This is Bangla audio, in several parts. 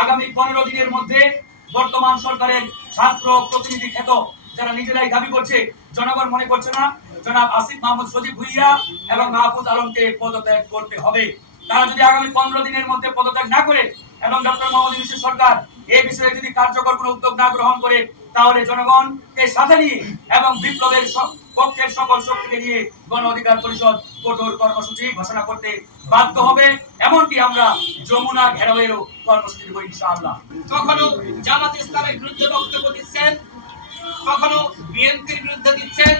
আগামী 15 দিনের মধ্যে বর্তমান সরকারের ছাত্র প্রতিনিধি খ্যাত যারা নিজেরাই দাবি করছে, জনগণ মনে করছে না, জনাব আসিফ মাহমুদ সজীব ভুইয়া এবং মাহফুজ আলমকে পদত্যাগ করতে হবে। তারা যদি আগামী 15 দিনের মধ্যে পদত্যাগ না করে এবং ডক্টর মোহাম্মদ ইউনূসের সরকার এই বিষয়ে যদি কার্যকর কোনো উদ্যোগ না গ্রহণ করে, তাহলে জনগণকে সাথে নিয়ে এবং বিপ্লবের পক্ষের সকল শক্তিকে নিয়ে গণ অধিকার পরিষদ কঠোর কর্মসূচি ঘোষণা করতে বাধ্য হবে। এমনকি আমরা যমুনা ঘেরাওয়েরও কর্মসূচি দেব ইনশাআল্লাহ। কখনো জামাত ইসলামের বিরুদ্ধে বক্তব্য দিচ্ছেন, কখনো বিএনপির বিরুদ্ধে দিচ্ছেন,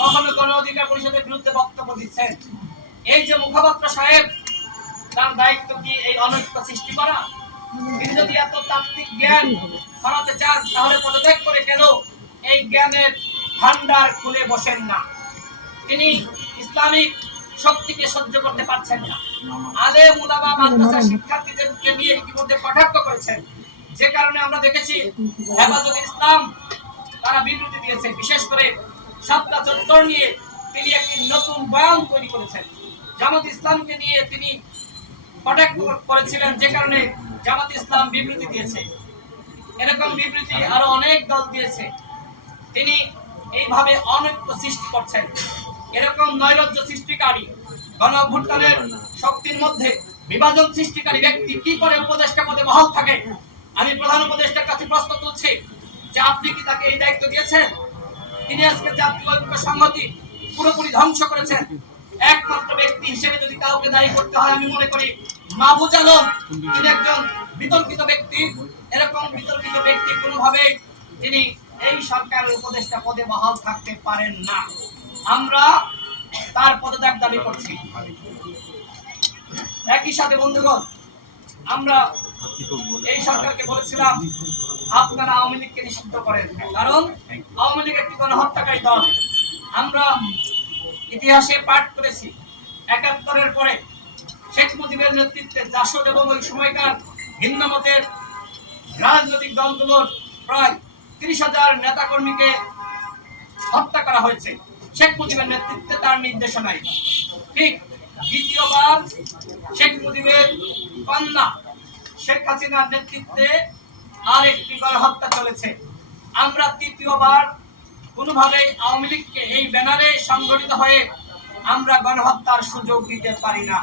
কখনো গণ অধিকার পরিষদের বিরুদ্ধে বক্তব্য দিচ্ছেন। এই যে মুখপাত্র সাহেব, তার দায়িত্ব কি এই অনৈক্য সৃষ্টি করা? তিনি যদি এত তাত্ত্বিক জ্ঞান ছড়াতে চান, তাহলে পদত্যাগ করে কেন এই জ্ঞানের ভান্ডার খুলে বসেন না? তিনি ইসলামিক শক্তিকে সহ্য করতে পারছেন না। আলেম উলামা মাদ্রাসা শিক্ষার্থীদেরকে নিয়ে ইতিমধ্যে কটাক্ষ করেছেন, যে কারণে আমরা দেখেছি হেফাজতে ইসলাম তারা বিবৃতি দিয়েছে। বিশেষ করে সাতটা চত্বর নিয়ে তিনি একটি নতুন বয়ান তৈরি করেছেন। জামাত ইসলামকে নিয়ে তিনি কটাক্ষ করেছিলেন, যে কারণে জামাত ইসলাম বিবৃতি দিয়েছে। এরকম বিবৃতি আরো অনেক দল দিয়েছে। তিনি এইভাবে অনৈক্য সৃষ্টি করছেন। এরকম নৈরাজ্য সৃষ্টিকারী, গণ অভ্যুত্থানের শক্তির মধ্যে বিভাজন সৃষ্টিকারী ব্যক্তি কি করে উপদেষ্টা পদে বহাল থাকে? আমি প্রধান উপদেষ্টার কাছে প্রশ্ন তুলছি যে আপনি কি তাকে এই দায়িত্ব দিয়েছেন? তিনি আজকে জাতীয় ঐক্য সংহতি পুরোপুরি ধ্বংস করেছেন। একমাত্র ব্যক্তি হিসেবে যদি কাউকে দায়ী করতে হয়, আমি মনে করি মাহফুজ আলম তিনি একজন বিতর্কিত ব্যক্তি। এরকম বিতর্কিত ব্যক্তি কোনোভাবে তিনি এই সরকারের উপদেষ্টা পদে বহাল থাকতে পারেন না। আমরা তার পদত্যাগ দাবি করছি। একই সাথে বন্ধুগণ, আমরা এই সরকারকে বলেছিলাম আপনারা আওয়ামী লীগকে নিষিদ্ধ করেন, কারণ আওয়ামী লীগ একটি গণহত্যাকারী দল। আমরা ইতিহাসে পাঠ করেছি ৭১-এর পরে শেখ মুজিবের নেতৃত্বে জাসদ এবং ওই সময়কার ভিন্ন মতের রাজনৈতিক দলগুলোর প্রায় ৩০,০০০ নেতাকর্মীকে হত্যা করা হয়েছে শেখ মুজিবের নেতৃত্বে, তার নির্দেশনায়। ঠিক দ্বিতীয়বার শেখ মুজিবের কন্যা শেখ হাসিনার নেতৃত্বে আর একটি গণহত্যা চলেছে। আমরা তৃতীয়বার কোনোভাবেই আওয়ামী লীগকে এই ব্যানারে সংগঠিত হয়ে আমরা গণহত্যার সুযোগ দিতে পারি না।